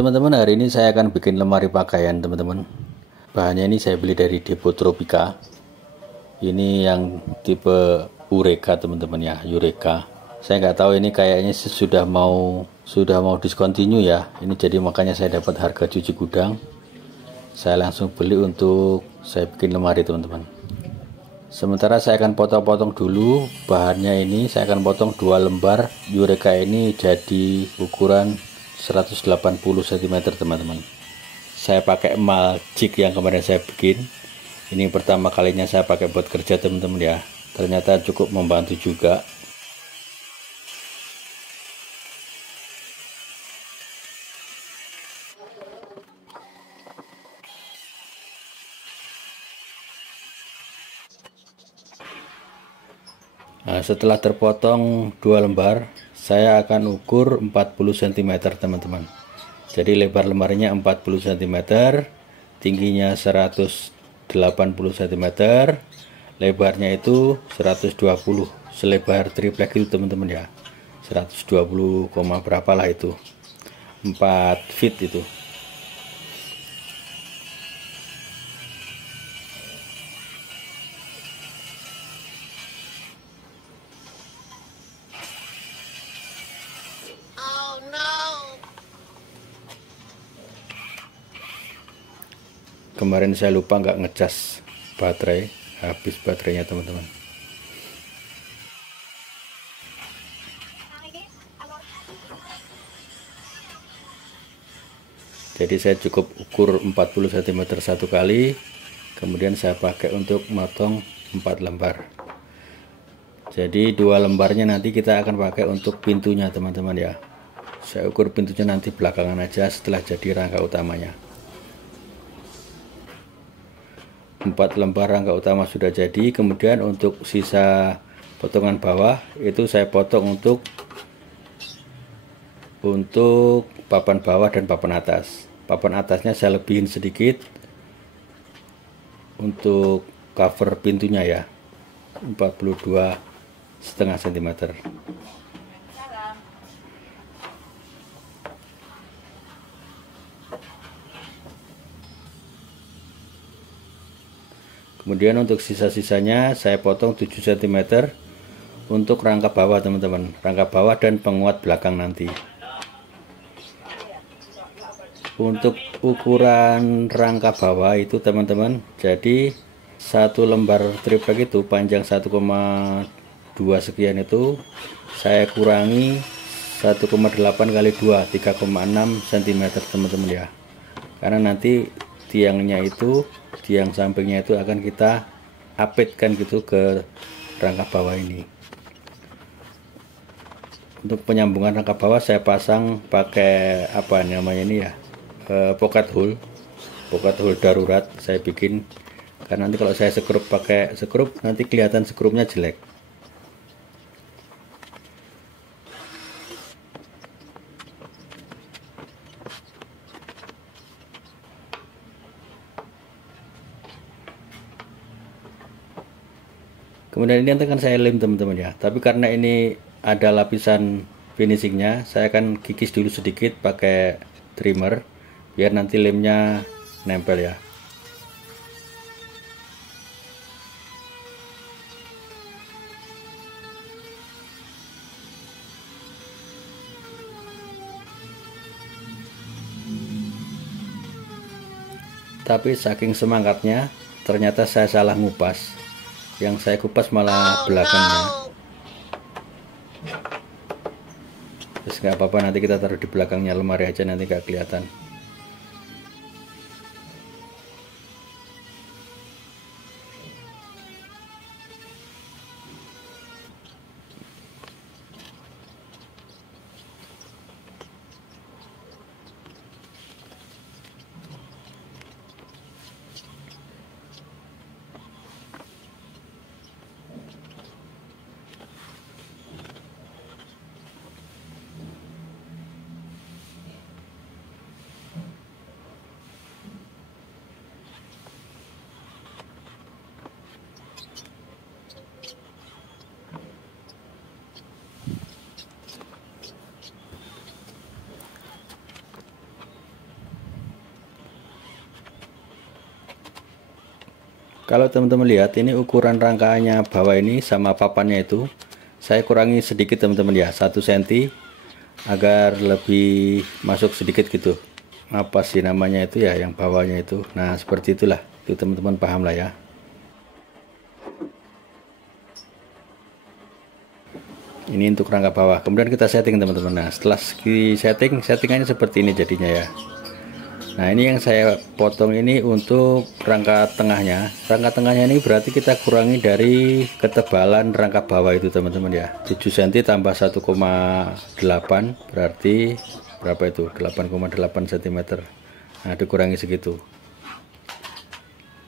Teman-teman, hari ini saya akan bikin lemari pakaian teman-teman. Bahannya ini saya beli dari Depo Tropika. Ini yang tipe Eureka teman-teman ya, Eureka. Saya nggak tahu ini kayaknya sudah mau discontinue ya. Ini jadi makanya saya dapat harga cuci gudang. Saya langsung beli untuk saya bikin lemari teman-teman. Sementara saya akan potong-potong dulu bahannya ini. Saya akan potong 2 lembar Eureka ini jadi ukuran 180 cm teman-teman. Saya pakai Magic yang kemarin saya bikin. Ini pertama kalinya saya pakai buat kerja teman-teman ya. Ternyata cukup membantu juga. Nah, setelah terpotong 2 lembar, saya akan ukur 40 cm teman-teman. Jadi lebar lemarinya 40 cm, tingginya 180 cm, lebarnya itu 120, selebar triplek itu teman-teman ya. 120, berapa lah itu, 4 feet itu. Kemarin saya lupa nggak ngecas baterai, habis baterainya teman-teman. Jadi saya cukup ukur 40 cm satu kali, kemudian saya pakai untuk motong 4 lembar. Jadi 2 lembarnya nanti kita akan pakai untuk pintunya teman-teman ya. Saya ukur pintunya nanti belakangan aja setelah jadi rangka utamanya. 4 lembar rangka utama sudah jadi, kemudian untuk sisa potongan bawah itu saya potong untuk papan bawah dan papan atas. Papan atasnya saya lebihin sedikit untuk cover pintunya ya, 42,5 cm. Kemudian untuk sisa-sisanya saya potong 7 cm untuk rangka bawah teman-teman, rangka bawah dan penguat belakang nanti. Untuk ukuran rangka bawah itu teman-teman, jadi 1 lembar triplek itu panjang 1,2 sekian itu saya kurangi 1,8 kali 2, 3,6 cm teman-teman ya. Karena nanti tiangnya itu, tiang sampingnya itu akan kita apitkan gitu ke rangka bawah ini. Untuk penyambungan rangka bawah saya pasang pakai apa namanya ini ya, pocket hole darurat saya bikin. Karena nanti kalau saya sekrup pakai sekrup nanti kelihatan sekrupnya jelek. Kemudian ini nanti akan saya lem teman-teman ya. Tapi karena ini ada lapisan finishingnya, saya akan kikis dulu sedikit pakai trimmer biar nanti lemnya nempel ya. Tapi saking semangatnya ternyata saya salah ngupas. Yang saya kupas malah belakangnya. Terus nggak apa-apa, nanti kita taruh di belakangnya lemari aja, nanti nggak kelihatan. Kalau teman-teman lihat ini ukuran rangkanya bawah ini sama papannya itu saya kurangi sedikit teman-teman ya, 1 cm agar lebih masuk sedikit gitu. Apa sih namanya itu ya, yang bawahnya itu. Nah seperti itulah, itu teman-teman paham lah ya. Ini untuk rangka bawah, kemudian kita setting teman-teman. Nah setelah settingannya seperti ini jadinya ya. Nah ini yang saya potong ini untuk rangka tengahnya. Rangka tengahnya ini berarti kita kurangi dari ketebalan rangka bawah itu teman-teman ya. 7 cm tambah 1,8 berarti berapa itu? 8,8 cm. Nah dikurangi segitu.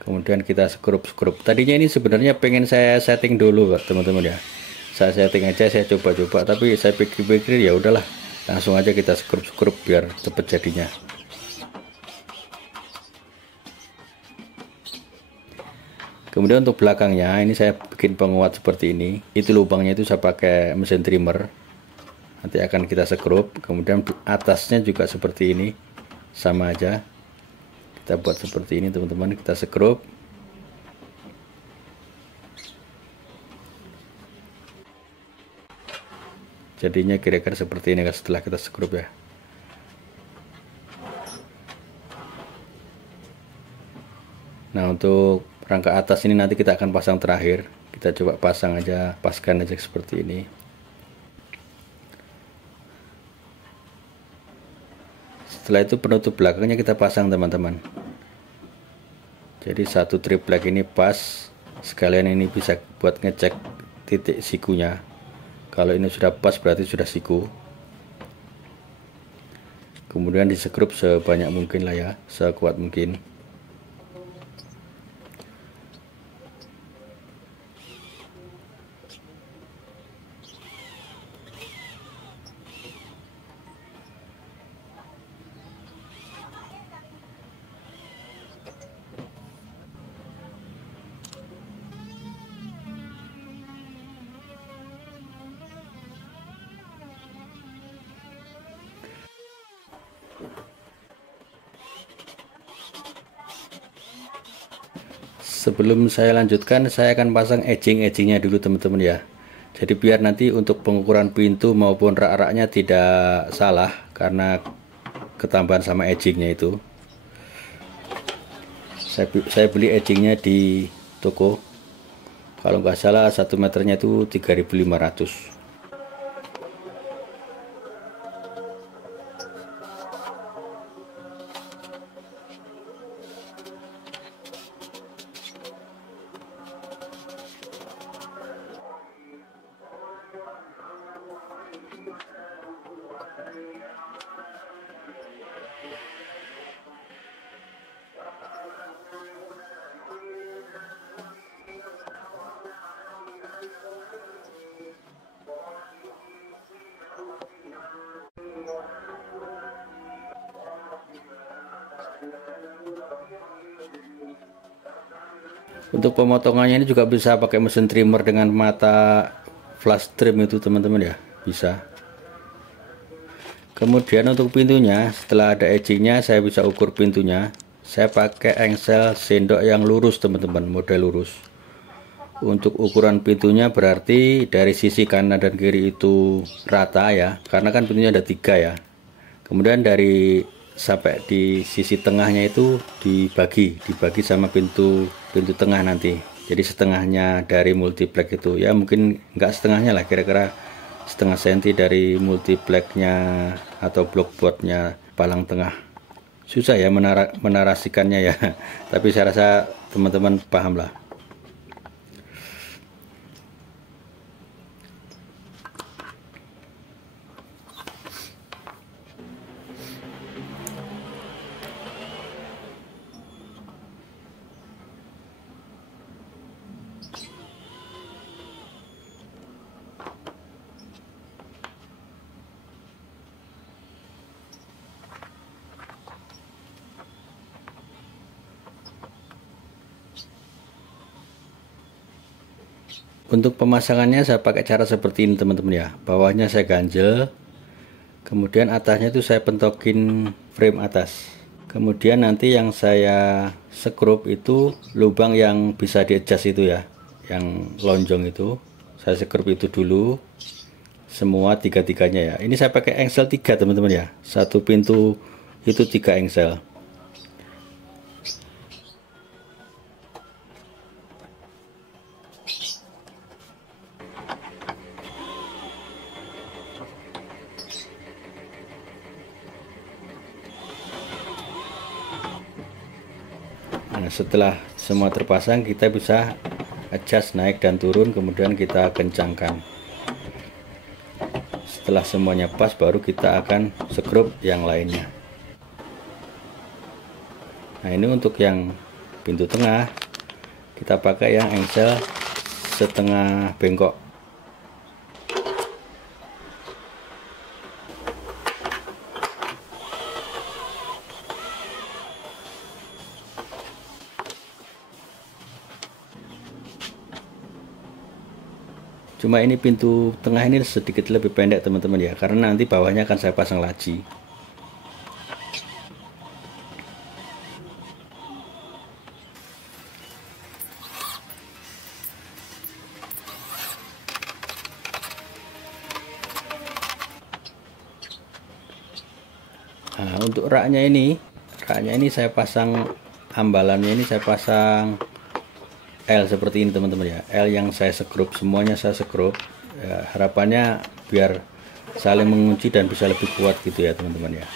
Kemudian kita skrup. Tadinya ini sebenarnya pengen saya setting dulu teman-teman ya. Saya setting aja, saya coba-coba, tapi saya pikir-pikir ya udahlah, langsung aja kita skrup biar cepet jadinya. Kemudian untuk belakangnya ini saya bikin penguat seperti ini. Itu lubangnya itu saya pakai mesin trimmer. Nanti akan kita skrup. Kemudian atasnya juga seperti ini, sama aja. Kita buat seperti ini teman-teman, kita skrup. Jadinya kira-kira seperti ini setelah kita skrup ya. Nah untuk rangka atas ini nanti kita akan pasang terakhir. Kita coba pasang aja, paskan aja seperti ini. Setelah itu penutup belakangnya kita pasang teman-teman. Jadi satu triplek ini pas. Sekalian ini bisa buat ngecek titik sikunya. Kalau ini sudah pas berarti sudah siku. Kemudian disekrup sebanyak mungkin lah ya, sekuat mungkin. Sebelum saya lanjutkan, saya akan pasang edging-edgingnya dulu teman-teman ya. Jadi biar nanti untuk pengukuran pintu maupun rak-raknya tidak salah karena ketambahan sama edgingnya itu. Saya beli edgingnya di toko. Kalau nggak salah 1 meternya itu 3.500. Untuk pemotongannya ini juga bisa pakai mesin trimmer dengan mata flash trim itu teman-teman ya, bisa. Kemudian untuk pintunya, setelah ada edgingnya saya bisa ukur pintunya. Saya pakai engsel sendok yang lurus teman-teman, model lurus. Untuk ukuran pintunya berarti dari sisi kanan dan kiri itu rata ya, karena kan pintunya ada 3 ya. Kemudian dari sampai di sisi tengahnya itu dibagi sama pintu tengah nanti. Jadi setengahnya dari multiplex itu ya, mungkin enggak setengahnya lah, kira-kira setengah senti dari multiplexnya atau blockboardnya palang tengah. Susah ya menarasikannya ya, tapi saya rasa teman-teman paham lah. Untuk pemasangannya saya pakai cara seperti ini teman-teman ya. Bawahnya saya ganjel, kemudian atasnya itu saya pentokin frame atas. Kemudian nanti yang saya skrup itu lubang yang bisa di-adjust itu ya, yang lonjong itu saya skrup itu dulu semua tiga-tiganya ya. Ini saya pakai engsel 3 teman-teman ya, satu pintu itu 3 engsel. Nah, setelah semua terpasang kita bisa adjust naik dan turun, kemudian kita kencangkan. Setelah semuanya pas baru kita akan skrup yang lainnya. Nah, ini untuk yang pintu tengah kita pakai yang engsel setengah bengkok. Cuma ini pintu tengah ini sedikit lebih pendek teman-teman ya, karena nanti bawahnya akan saya pasang laci. Nah, untuk raknya ini saya pasang, ambalannya ini saya pasang L seperti ini teman-teman ya. L yang saya skrup, semuanya saya skrup ya, harapannya biar saling mengunci dan bisa lebih kuat gitu ya teman-teman ya.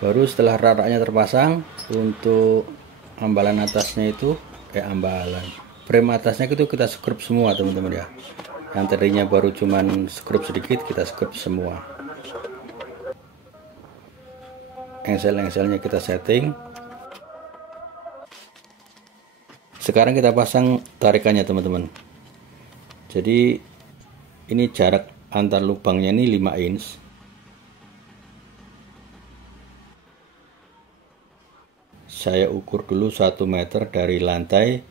Baru setelah raknya terpasang, untuk ambalan atasnya itu ambalan frame atasnya itu kita skrup semua teman-teman ya. Yang tadinya baru cuman skrup sedikit, kita skrup semua. Engsel-engselnya kita setting. Sekarang kita pasang tarikannya teman-teman. Jadi ini jarak antar lubangnya ini 5 inch. Saya ukur dulu 1 meter dari lantai,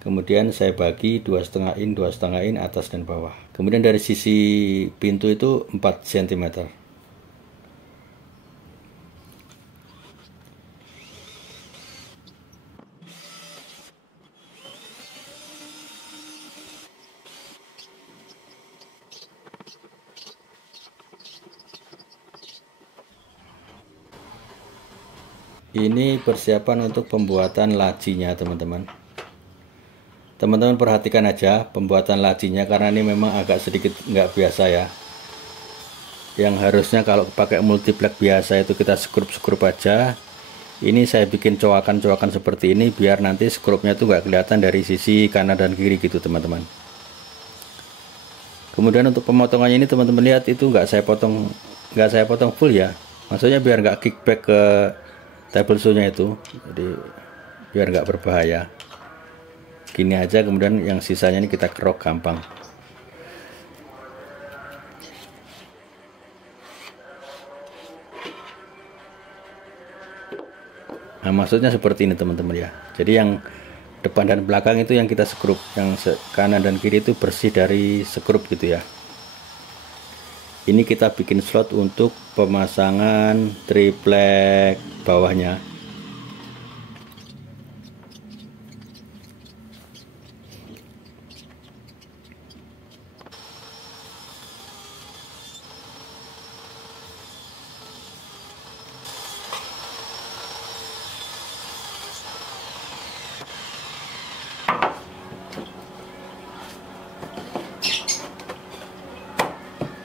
kemudian saya bagi 2,5 in 2,5 in atas dan bawah. Kemudian dari sisi pintu itu 4 cm. Ini persiapan untuk pembuatan lacinya teman-teman. Teman-teman perhatikan aja pembuatan lacinya, karena ini memang agak sedikit nggak biasa ya. Yang harusnya kalau pakai multiplek biasa itu kita skrup aja. Ini saya bikin coakan-coakan seperti ini biar nanti skrupnya tuh nggak kelihatan dari sisi kanan dan kiri gitu teman-teman. Kemudian untuk pemotongannya ini teman-teman lihat itu nggak saya potong full ya. Maksudnya biar nggak kickback ke table saw-nya itu, jadi biar nggak berbahaya. Gini aja, kemudian yang sisanya ini kita kerok gampang. Nah, maksudnya seperti ini teman-teman ya. Jadi yang depan dan belakang itu yang kita skrup, yang kanan dan kiri itu bersih dari skrup gitu ya. Ini kita bikin slot untuk pemasangan triplek bawahnya.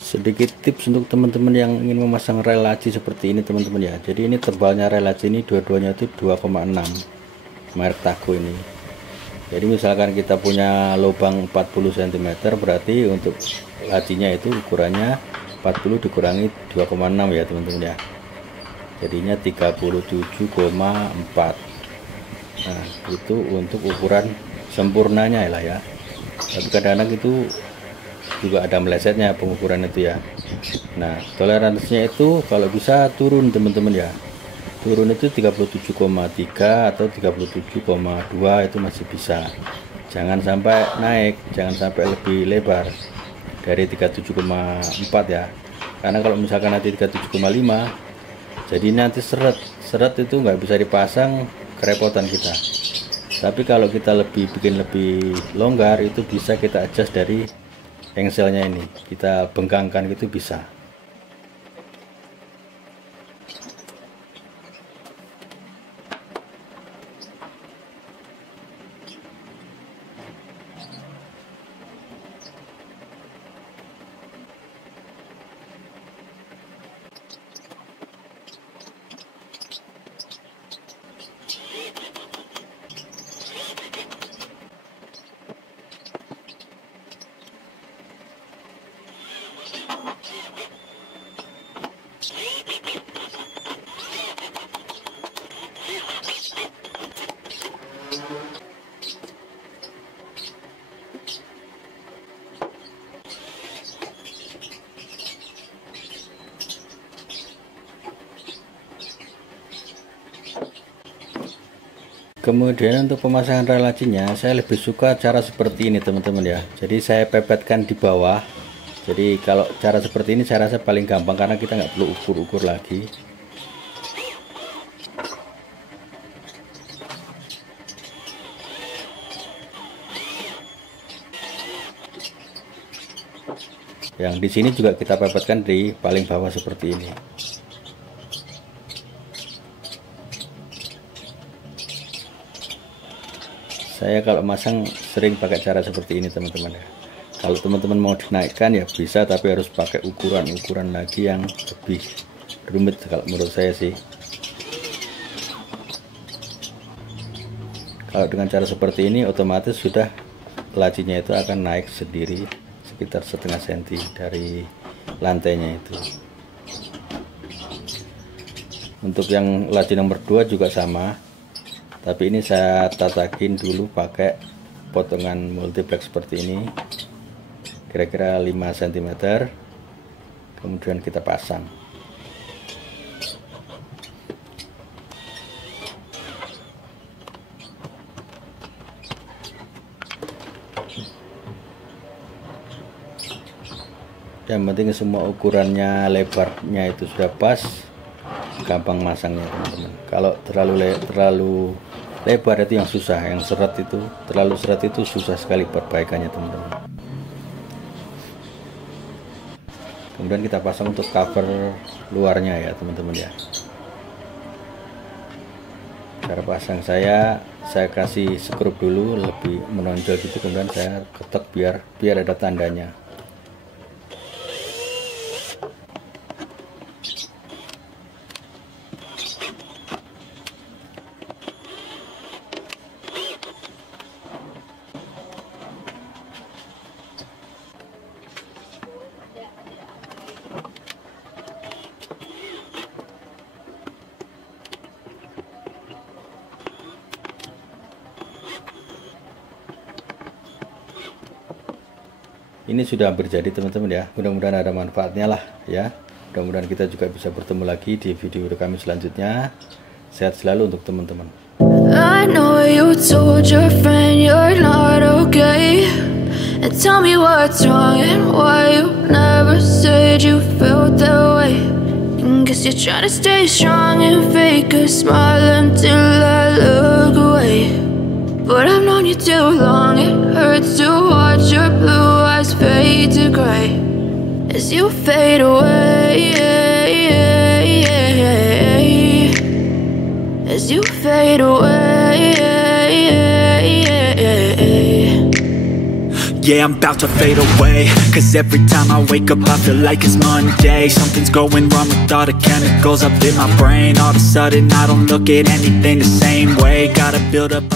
Sedikit tips untuk teman-teman yang ingin memasang rel laci seperti ini teman-teman ya. Jadi ini tebalnya rel laci ini dua-duanya itu 2,6 merek Tago ini. Jadi misalkan kita punya lubang 40 cm, berarti untuk lacinya itu ukurannya 40 dikurangi 2,6 ya teman-teman ya, jadinya 37,4. Nah itu untuk ukuran sempurnanya lah ya, tapi kadang-kadang itu juga ada melesetnya pengukuran itu ya. Nah toleransinya itu kalau bisa turun teman-teman ya, turun itu 37,3 atau 37,2 itu masih bisa, jangan sampai naik, jangan sampai lebih lebar dari 37,4 ya, karena kalau misalkan nanti 37,5 jadi nanti seret itu nggak bisa dipasang, kerepotan kita. Tapi kalau kita bikin lebih longgar, itu bisa kita adjust dari engselnya ini, kita bengkangkan gitu bisa. Kemudian untuk pemasangan rel lacinya saya lebih suka cara seperti ini teman-teman ya, jadi saya pepetkan di bawah. Jadi kalau cara seperti ini saya rasa paling gampang karena kita nggak perlu ukur-ukur lagi. Yang di sini juga kita pepetkan di paling bawah seperti ini. Saya kalau masang sering pakai cara seperti ini teman-teman ya. Kalau teman-teman mau dinaikkan ya bisa, tapi harus pakai ukuran-ukuran lagi yang lebih rumit kalau menurut saya sih. Kalau dengan cara seperti ini otomatis sudah lacinya itu akan naik sendiri sekitar setengah senti dari lantainya itu. Untuk yang laci nomor 2 juga sama, tapi ini saya tatakin dulu pakai potongan multiplex seperti ini, kira-kira 5 cm, kemudian kita pasang. Yang penting semua ukurannya, lebarnya itu sudah pas, gampang masangnya teman-teman. Kalau terlalu lebar itu yang susah, yang seret itu, terlalu seret itu susah sekali perbaikannya teman-teman. Kemudian kita pasang untuk cover luarnya ya teman-teman ya. Cara pasang saya kasih skrup dulu lebih menonjol gitu, kemudian saya ketok biar ada tandanya. Ini sudah hampir jadi teman-teman ya, mudah-mudahan ada manfaatnya lah ya. Mudah-mudahan kita juga bisa bertemu lagi di video kami selanjutnya. Sehat selalu untuk teman-teman. I know you told your friend you're not okay, and tell me what's wrong and why you never said you felt that way. Guess you're trying to stay strong and fake a smile until I look away. But I've known you too long, it hurts to watch your blue eyes fade to gray as you fade away, as you fade away. Yeah, I'm about to fade away, cause every time I wake up I feel like it's Monday. Something's going wrong with all the chemicals up in my brain. All of a sudden I don't look at anything the same way. Gotta build up